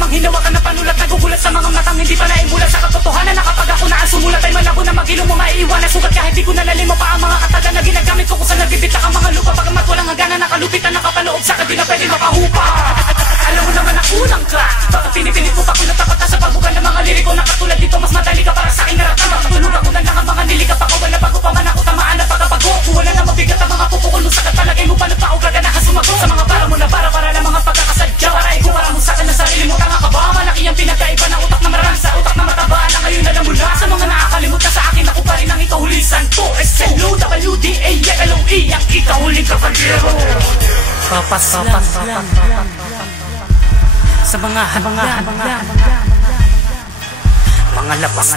malamang hinawakan na panulat. Nagugulat sa mga matang hindi pa naimulat sa katotohanan na kapag ako na ang sumulat ay malabo na mag-ilong mo maiiwan. Sugat kahit di ko nalalim mo pa ang mga kataga na ginagamit ko kung saan nagbibita ang mga lupa. Bagamat walang hangganan nakalupitan nakapaloob sa di na pwede mapahupa. Alam mo naman ang unang crack, baka pinipilit ko pa kung natapat sa pagbugan ng mga liriko na katulad dito. Mas madali ka para sa aking naratan. Matulog ako na lang ang mga nilika pa. Wala bago pa man ako tamaan na pagkapago. Wala na mabigat ang mga pupukol mo sa katalagay mo pa nagpaog gaganahan sumagot sa mga para mo na para lang mga pagkakasadya. Para ikuwara mo sa akin na sarili mo. Tanga ka ba? Malaki ang pinagkaiba na utak na marang sa utak na mataba na ngayon alam mo na. Sa mga nakakalimut na sa akin ako pa rin ang ikahulisan to. SLOWDALOE ang ikahuling kapagero. Papaslang sa mga hadlang, mga lapas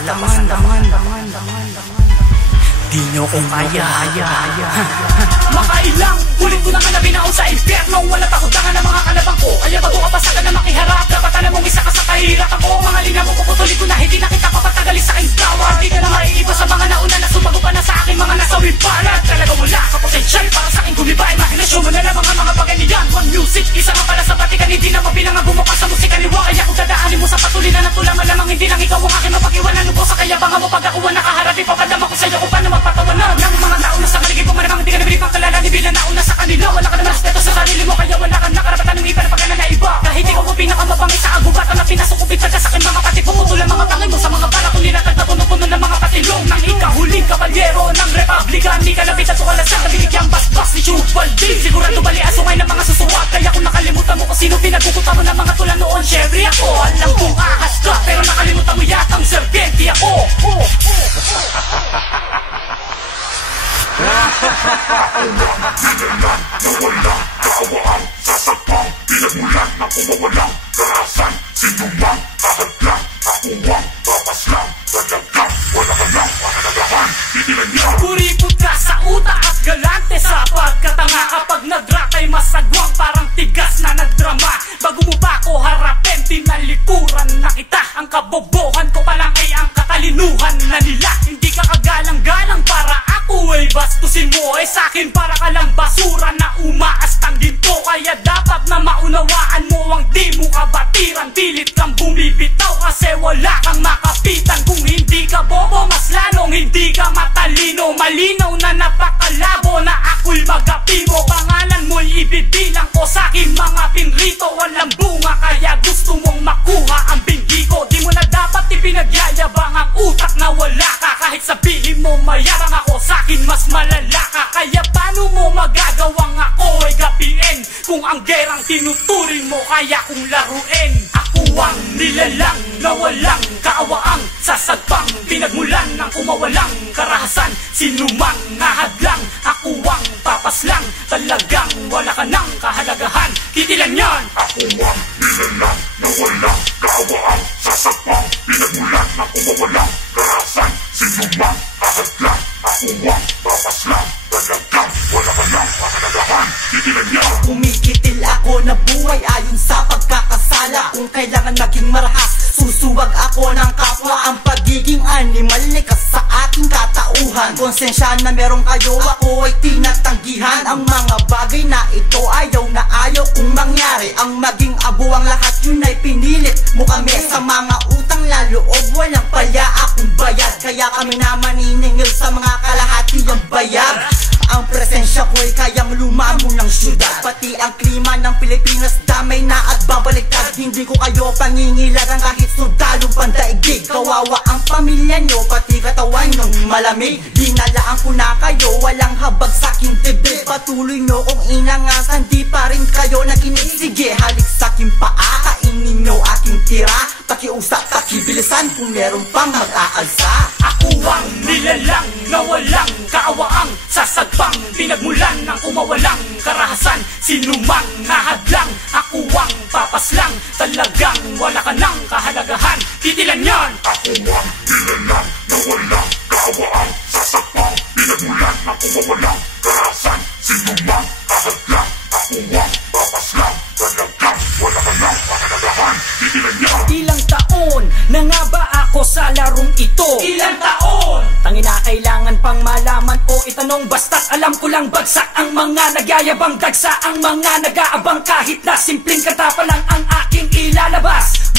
di nyo kong kaya. Makailang ulit ko na nga na binaon sa impyerno. Wala pakutangan ng mga kalabang ko. Kaya bago ka pa sa na makiharap, dapat alam mong isa ka sa kahirap. Ako mga lina mo puputuloy ko na hindi na kita papatagali sa aking tawa. Hindi ka na maiiba sa mga nauna na sumago pa na sa aking mga nasawing palat. Talaga wala ka potential para sa aking gumiba. Imahinasyon mo na lamang ang mga bagay niyan. One music, isa nga pala sa batikan. Hindi na mabilang ang bumuka sa musika niwa. Kaya kung dadaanin mo sa patuloy na natulang malamang hindi lang ikaw ang aking mapakiwanan. Ano po sa kaya banga mo pag ako ang nakaharap. Ipapadama ko sa iyo kung paano magpatawanan ng mga tao na sa kaligid mo. Malamang hindi ka nabilig pang kalala. Nibilan nauna sa kanila. Wala ka naman respeto sa sarili mo. Kaya wala kang nakarapatan ng iba na pagkana na iba. Kahit ikaw ang pinakamabangis sa agubatan na pinasukupit ka sa akin mga patid. Pumutulan mga tangin mo sa mga para kung nilatag na puno-puno ng mga patilong. Nang ikahuling kabalyero ng Republika. Hindi ka labit at sukalasan na binigyang basbas ni Chubaldi. Sigurado bali asungay ng mga susuwat. Kaya kung nakalimutan mo kung sino pinagkukutan mo ng mga tulan noon. Syempre ako, alam kong ahas ka. Pero nakalimutan mo yatang serpenti ako. Pinalan na walang kaawaan, sasapang pinagmulan na kumawalang karahasan. Sino man kahadlang, ako ang papaslang. Talagang wala ka lang pahalagahan, titilan niya. Kuripot ka sa utak at galante sa pagkatanga. Kapag nag-rock ay masagwang parang tigas na nagdrama. Bago mo pa ako harapin, tinalikuran na kita. Ang kabobohan ko pa lang ay ang katalinuhan na nila. Hindi ka kagalang-galang para ako ay bastusin mo. Eh sa'kin para ka lang basura na umaastang ginto. Kaya dapat na maunawaan mo ang di mo kabatiran. Pilit kang bumibitaw kasi wala kang makapitan. Kung hindi ka bobo, mas lalong hindi ka matalino. Malinaw na napakalabo na ako'y magapi mo. Pangalan mo'y ibibilang ko sa'kin mga pinrito. Walang bunga kaya gusto mong makuha ang bingi ko. Di mo na dapat ipinagyayabang ang utak na wala ka. Kahit sabihin mo mayabang ako, sa'kin mas malala ka. Kaya paano mo magagawang ako ay gapiin kung ang gerang tinuturing mo kaya kong laruin. Ako ang nilalang na walang kaawaang sasagpang pinagmulan ng kumawalang karahasan. Sino mang nahadlang, ako ang papaslang. Talagang wala ka ng kahalagahan, kitilan yan. Ako ang nilalang na walang kaawaan, sasagpang pinagmulan ng kumawalang karahasan. Sino mang kahadlang, ako ang papaslang. Talagang wala ka ng kahalagahan, titilan yan. Kumikitil ako na buhay ayon sa pagkakasala. Kung kailangan maging marahas, susuwag ako ng kapwa. Ang pagiging animal likas sa aking katauhan. Konsensya na meron kayo, ako ay tinatanggihan. Ang mga bagay na ito ayaw na ayaw kung mangyari. Ang maging abo ang lahat yun ay pinilit mo kami. Sa mga utang na loob, walang paya akong bayad. Kaya kami na maniningil sa mga kalahati ang bayad. Ang presensya ko'y kayang lumamo ng syudad. Pati ang klima ng Pilipinas damay na at babaliktad. Hindi ko kayo pangingilagan kahit sundalong pandaigdig. Kawawa ang pamilya nyo, pati katawan nyong malamig. Dinalaan ko na kayo, walang habag sa'king dibdib. Patuloy nyo kung inangasan, di pa rin kayo nakinig. Sige, halik sa'king paa, kainin nyo aking tira. Pakiusap, pakibilisan kung meron pang mag-aalsa. Ako ang nilalang na walang kaawaang sasagpang pinagmulan ng kumawalang karahasan. Sino mang nahadlang, ako ang papaslang. Talagang wala ka ng kahalagahan, titilan yan. Ako ang nilalang na walang kaawaan, sasagpang pinagmulan ng kumawalang karahasan. Sino mang kahadlang, ako ang papaslang. Talagang wala ka ng kahalagahan, titilan yan. Ilang taon na nga ba ako sa larong ito? Ilang taon? Tangina kailangan pang malaman o itanong. Basta't alam ko lang bagsak ang mga nagyayabang. Dagsa ang mga nag-aabang. Kahit na simpleng kanta pa lang ang aking ilalabas.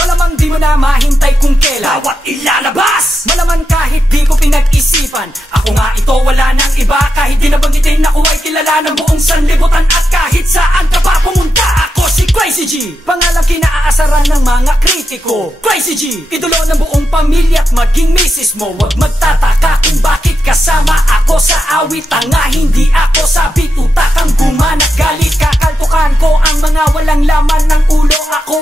Di mo na mahintay kung kailan bawat ilalabas. Malaman kahit di ko pinag-isipan, ako nga ito, wala nang iba. Kahit di nabanggitin ako ay kilala ng buong sanlibutan. At kahit saan ka pa pumunta, ako si Crazy G, pangalang kinaasaran ng mga kritiko. Crazy G, idolo ng buong pamilya at maging misis mo. Huwag magtataka kung bakit kasama ako sa awit. Tanga, hindi ako sa bituta kang gumanat galit. Kakaltukan ko ang mga walang laman ng ulo. Ako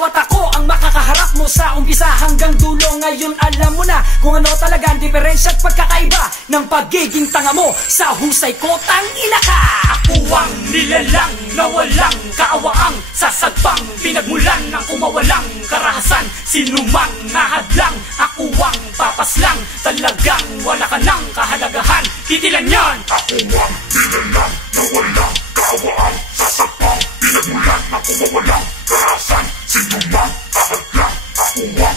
ang makakaharap mo sa umpisa hanggang dulo. Ngayon alam mo na kung ano talaga ang diferensya at pagkakaiba ng pagiging tanga mo. Sa husay ko, tangina ka. Ako ang nilalang na walang kaawaang sasagbang pinagmulan ng kumawalang karahasan. Sinumang nahadlang, ako ang papaslang. Talagang wala ka ng kahalagahan, titilan yan. Ako ang nilalang na walang kaawaang sasagbang pinagmulan ng kumawalang karahasan. Sinumang nahadlang, ako ang